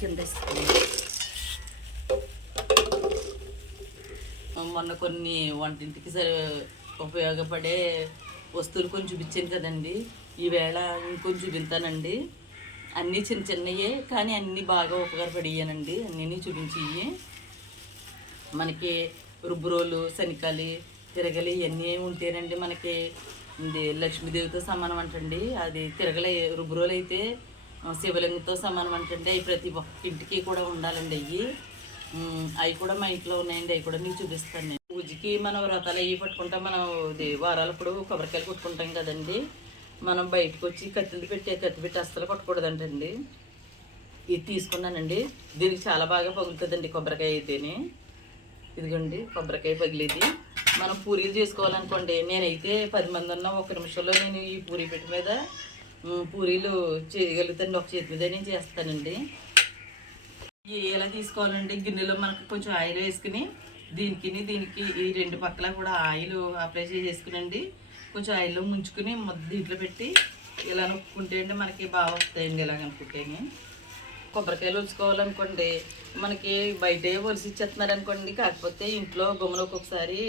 కింద మొన్న కొన్ని వంటింటికి ఉపయోగపడే వస్తువులు కొంచెం చూపించాను కదండి. ఈవేళ ఇంకొంచెం చూపిస్తానండి. అన్నీ చిన్న చిన్నయే కానీ అన్నీ బాగా ఉపయోగపడియానండి. అన్నీ చూపించి మనకి రుబ్బురోలు, శనికాలి, తిరగలి ఇవన్నీ ఉంటేనండి మనకి ఇది లక్ష్మీదేవితో సమానం అంటండి. అది తిరగలి రుబ్బురోలు అయితే శివలింగంతో సమానం అంటండి. అవి ప్రతి ఒక్క ఇంటికి కూడా ఉండాలండి. అవి కూడా మా ఇంట్లో ఉన్నాయండి. అవి కూడా మీకు చూపిస్తాను. నేను పూజకి మనం వ్రతాలు అవి పట్టుకుంటాం. మనం ఇది వారాలప్పుడు కొబ్బరికాయలు కొట్టుకుంటాం కదండి. మనం బయటకు వచ్చి కత్తి పెట్టి అస్సలు కొట్టకూడదంటండి. ఇది తీసుకున్నానండి. దీనికి చాలా బాగా పగులుతుందండి కొబ్బరికాయ అయితేనే. ఇదిగోండి కొబ్బరికాయ పగిలేది. మనం పూరీలు చేసుకోవాలనుకోండి, నేనైతే 10 మంది ఉన్న 1 నిమిషంలో నేను ఈ పూరీ పెట్టి మీద పూరీలు చేయగలుగుతాను. ఒక చేతి మీద నేను చేస్తానండి. ఎలా తీసుకోవాలంటే గిన్నెలో మనకు కొంచెం ఆయిల్ వేసుకుని దీనికి ఈ 2 పక్కల కూడా ఆయిల్ అప్లై చేసేసుకునండి. కొంచెం ఆయిల్లో ముంచుకుని దీంట్లో పెట్టి ఇలా నొక్కుంటే అండి మనకి బాగా వస్తాయండి. ఇలా అనుకుంటేనే కొబ్బరికాయలు ఒలుచుకోవాలనుకోండి, మనకి బయటే ఒలిసి ఇచ్చేస్తున్నారు అనుకోండి. కాకపోతే ఇంట్లో గమ్మున ఒక్కొక్కసారి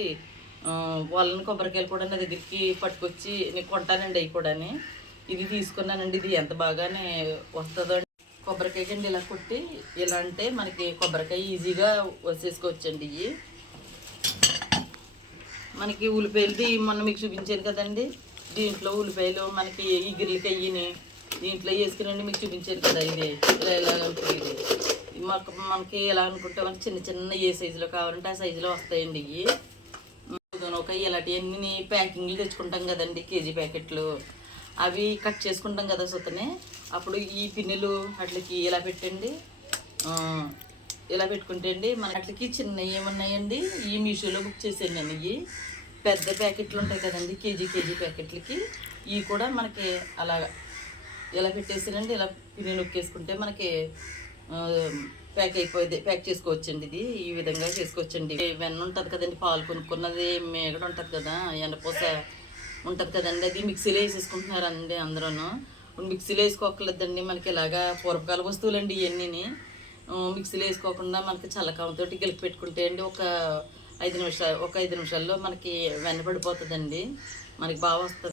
వాళ్ళని కొబ్బరికాయలు కూడా నా దగ్గరికి పట్టుకొచ్చి నేను కొంటానండి. అవి కూడా ఇది తీసుకున్నానండి. ఇది ఎంత బాగానే వస్తుందో. కొబ్బరికాయ కండి ఇలా కొట్టి ఇలా అంటే మనకి కొబ్బరికాయ ఈజీగా వచ్చేసుకోవచ్చండి. ఇవి మనకి ఉల్లిపాయలది మొన్న మీకు చూపించాను కదండి. దీంట్లో ఉల్లిపాయలు మనకి ఈ గిర్లకి అయ్యిని దీంట్లో వేసుకునండి. మీకు చూపించాను కదా. ఇది ఇలా ఉంటుంది. ఇది మనకి ఎలా అనుకుంటే మనకి చిన్న ఏ సైజులో కావాలంటే ఆ సైజులో వస్తాయండి. ఇవి ఒక ఇలాంటివన్నీ ప్యాకింగ్లు తెచ్చుకుంటాం కదండి. కేజీ ప్యాకెట్లు అవి కట్ చేసుకుంటాం కదా సుతనే. అప్పుడు ఈ పిన్నులు అట్లకి ఇలా పెట్టండి. ఇలా పెట్టుకుంటే అండి మన అట్లకి చిన్నవి ఏమున్నాయండి. ఈ మీషోలో బుక్ చేశాను నేను. ఇవి పెద్ద ప్యాకెట్లు ఉంటాయి కదండి, కేజీ ప్యాకెట్లకి. ఇవి కూడా మనకి అలాగా ఇలా పెట్టేసానండి. ఇలా పిన్ని నొక్కేసుకుంటే మనకి ప్యాక్ చేసుకోవచ్చండి. ఇది ఈ విధంగా చేసుకోవచ్చండి. వెన్న ఉంటుంది కదండి, పాలు కొనుక్కున్నది మేగడ ఉంటుంది కదా, ఎండపూస ఉంటుంది కదండి, అది మిక్సీలో వేసేసుకుంటున్నారు అండి అందరూ. మిక్సీలో వేసుకోకలేదండి. మనకి ఇలాగా పూర్వకాల వస్తువులు అండి ఇవన్నీ. మిక్సీలో వేసుకోకుండా మనకి చల్లకామతో గెలిపి పెట్టుకుంటే అండి ఒక 5 నిమిషాల్లో మనకి వెన్న పడిపోతుందండి. మనకి బాగా వస్తుంది.